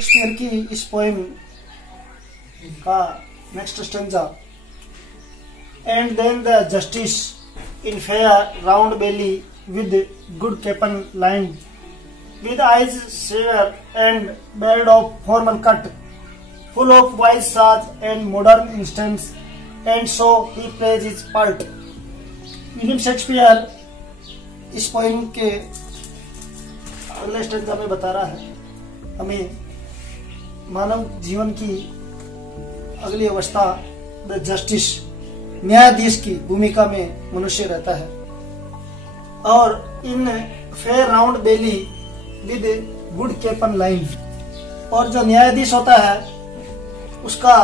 Shakespeare की इस poem का next stanza. And then the justice in fair round belly with good capon line with eyes severe and beard of formal cut full of wise saws and modern instances and so he plays his part. William Shakespeare इस poem के अगले stanza में बता रहा है हमें मानव जीवन की अगली अवस्था द जस्टिस न्यायाधीश की भूमिका में मनुष्य रहता है और in fair round belly with good capon line. और जो न्यायाधीश होता है उसका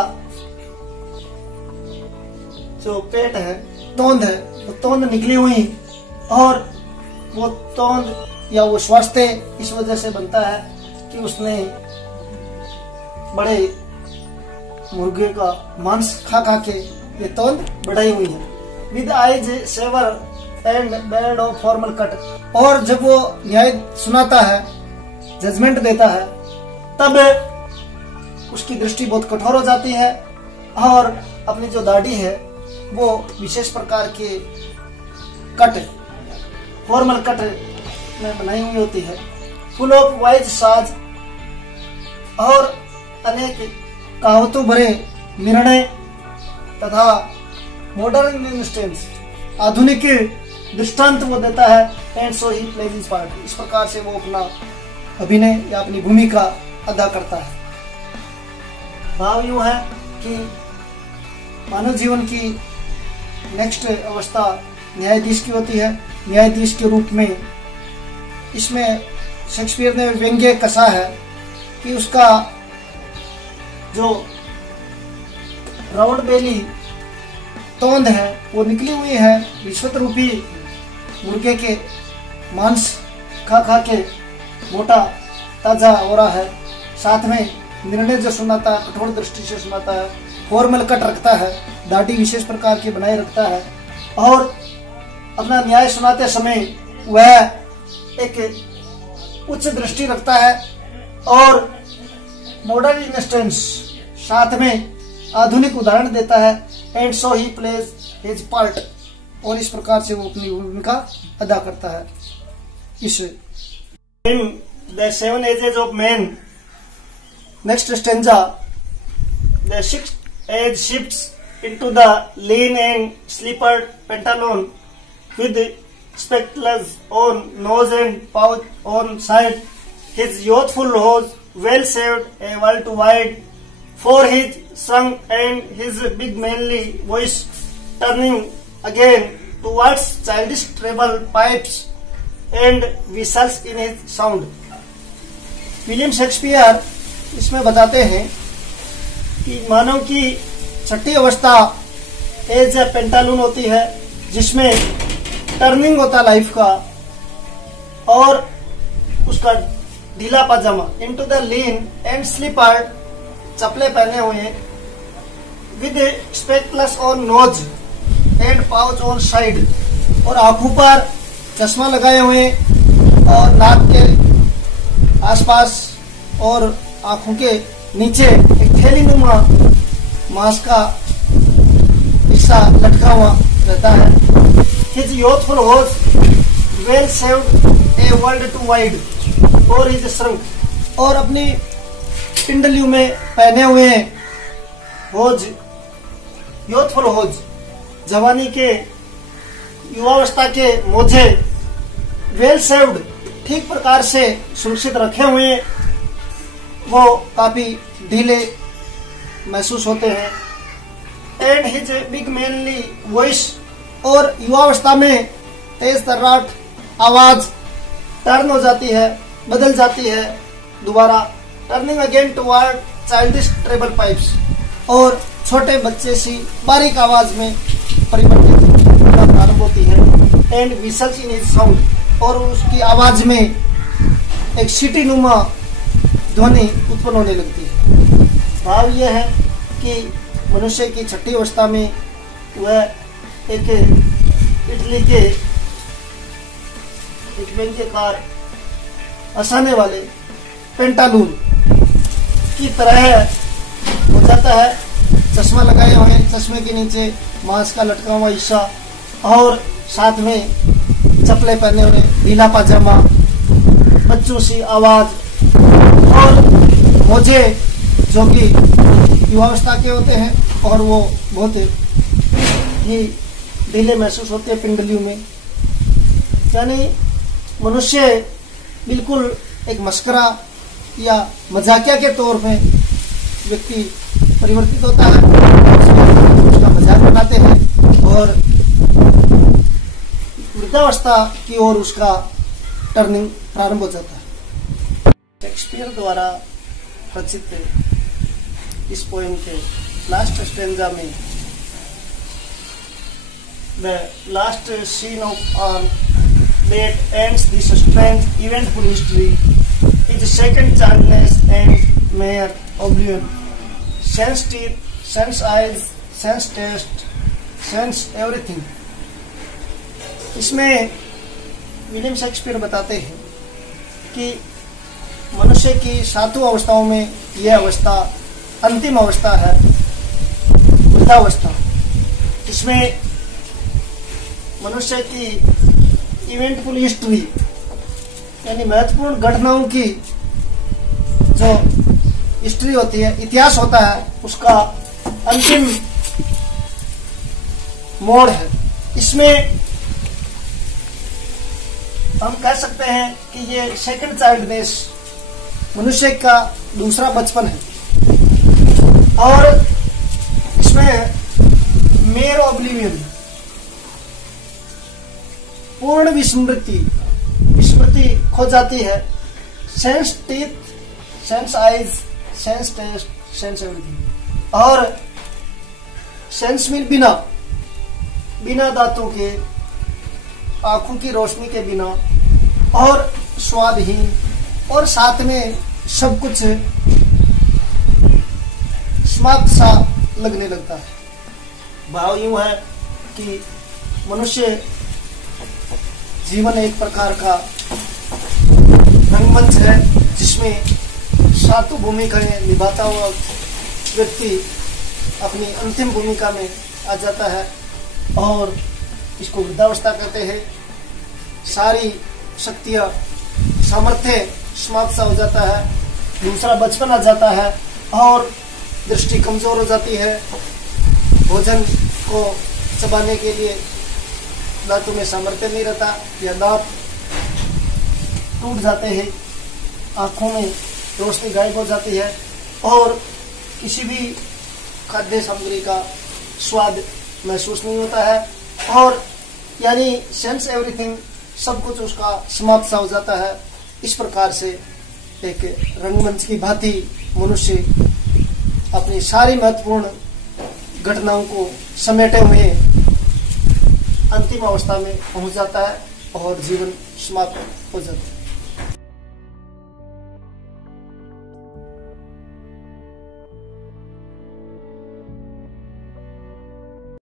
जो पेट है तोंद है वो तोंद निकली हुई और वो तोंद या वो स्वास्थ्य इस वजह से बनता है कि उसने बड़े मुर्गे का मांस खा खा के ये तोंद बढ़ाई हुई है। With eyes severe and beard of formal cut. और जब वो न्याय सुनाता है जजमेंट देता है तब उसकी दृष्टि बहुत कठोर हो जाती है और अपनी जो दाढ़ी है वो विशेष प्रकार के कट फॉर्मल कट में बनाई हुई होती है। फुल ऑफ वाइज साज और अनेक कहावतों भरे निर्णय तथा मॉडर्न इंस्टेंस आधुनिक दृष्टांत वो देता है। And so he plays his part. इस प्रकार से वो अपना अभिनय या अपनी भूमिका अदा करता है। भाव यूं है कि मानव जीवन की नेक्स्ट अवस्था न्यायाधीश की होती है। न्यायाधीश के रूप में इसमें शेक्सपियर ने व्यंग्य कसा है कि उसका जो राउंड बेली तोंद है वो निकली हुई है रिश्वत रूपी मुर्गे के मांस खा खा के मोटा ताजा हो रहा है। साथ में निर्णय जो सुनाता है कठोर दृष्टि से सुनाता है, फॉर्मल कट रखता है, दाढ़ी विशेष प्रकार की बनाए रखता है और अपना न्याय सुनाते समय वह एक उच्च दृष्टि रखता है और मॉडर्न इंस्टेंस साथ में आधुनिक उदाहरण देता है। And so he plays his part. और इस प्रकार से वो अपनी भूमिका अदा करता है। इस the seven ages of man next stanza. The sixth age shifts into the lean and slipper pantaloon with spectacles on nose and pouch on side, his youthful hose well shaved, a wall too wide for his shrunk, and his big manly voice turning again towards childish treble pipes and whistles in his sound. William Shakespeare इसमें बताते हैं कि मानव की छठी अवस्था as Pantaloons होती है जिसमें turning होता लाइफ का और उसका ढीला pyjama into the lean and slipper चपले पहने हुए with spectacles on nose and pouch on side और आंखों पर चश्मा लगाए हुए और नाक के आसपास और आंखों के नीचे एक थैलीनुमा मांस का हिस्सा लटका हुआ रहता है। His youthful hose well shaved, a world too wide for his shrunk। और अपनी पिंडलियों में पहने हुए होज यूथफुल होज जवानी के युवावस्था के मोजे वेल सेव्ड ठीक प्रकार से सुरक्षित रखे हुए वो काफी ढीले महसूस होते हैं। And his big manly voice और युवावस्था में तेज तर्राट आवाज टर्न हो जाती है बदल जाती है दोबारा turning again toward childish treble pipes और छोटे बच्चे सी बारीक आवाज में परिवर्तित प्रारंभ होती है। And whistles in his sound और उसकी आवाज में एक सीटी नुमा ध्वनि उत्पन्न होने लगती है। भाव यह है कि मनुष्य की छठी अवस्था में वह एक इटली के एक व्यंग्यकार हंसाने वाले पेंटालून की तरह हो जाता है। चश्मा लगाए हुए, चश्मे के नीचे मांस का लटका हुआ हिस्सा और साथ में चप्पलें पहने हुए, ढीला पाजामा, बच्चों सी आवाज और मोजे जो कि युवावस्था के होते हैं और वो बहुत ही ढीले महसूस होते हैं पिंडलियों में। यानी मनुष्य बिल्कुल एक मस्करा या मजाकिया के तौर पे व्यक्ति परिवर्तित होता है, उसका मजाक बनाते हैं और वृद्धावस्था की ओर उसका टर्निंग प्रारंभ हो जाता है। शेक्सपियर द्वारा रचित इस पोएम के लास्ट स्टेंजा में the last scene of all that ends this strange eventful history is second childless and mere oblivion. Sense teeth, sense eyes, sense taste, sense everything. इसमें विलियम शेक्सपियर बताते हैं कि मनुष्य की सातों अवस्थाओं में यह अवस्था अंतिम अवस्था है, वृद्धावस्था। इसमें मनुष्य की इवेंटफुल हिस्ट्री यानी महत्वपूर्ण घटनाओं की जो हिस्ट्री होती है, इतिहास होता है, उसका अंतिम मोड़ है। इसमें हम कह सकते हैं कि ये सेकंड चाइल्डनेस, मनुष्य का दूसरा बचपन है और इसमें मेयर ऑब्लिवियन, पूर्ण विस्मृति खो जाती है। Sans teeth, sans eyes, sans taste, sans everything. और सेंस मीन बिना दांतों के, आंखों की रोशनी के बिना और स्वादहीन, और साथ में सब कुछ समाप्त सा लगने लगता है। भाव यूं है कि मनुष्य जीवन एक प्रकार का रंगमंच है जिसमें सातों भूमिकाएं निभाता हुआ व्यक्ति अपनी अंतिम भूमिका में आ जाता है और इसको वृद्धावस्था कहते हैं। सारी शक्तियां, सामर्थ्य समाप्त सा हो जाता है, दूसरा बचपन आ जाता है और दृष्टि कमजोर हो जाती है। भोजन को चबाने के लिए दांतों में सामर्थ्य नहीं रहता या दांत टूट जाते हैं, आंखों में रोशनी गायब हो जाती है और किसी भी खाद्य सामग्री का स्वाद महसूस नहीं होता है और यानी सेंस एवरीथिंग, सब कुछ उसका समाप्त सा हो जाता है। इस प्रकार से एक रंगमंच की भांति मनुष्य अपनी सारी महत्वपूर्ण घटनाओं को समेटे हुए अंतिम अवस्था में पहुंच जाता है और जीवन समाप्त हो जाता है।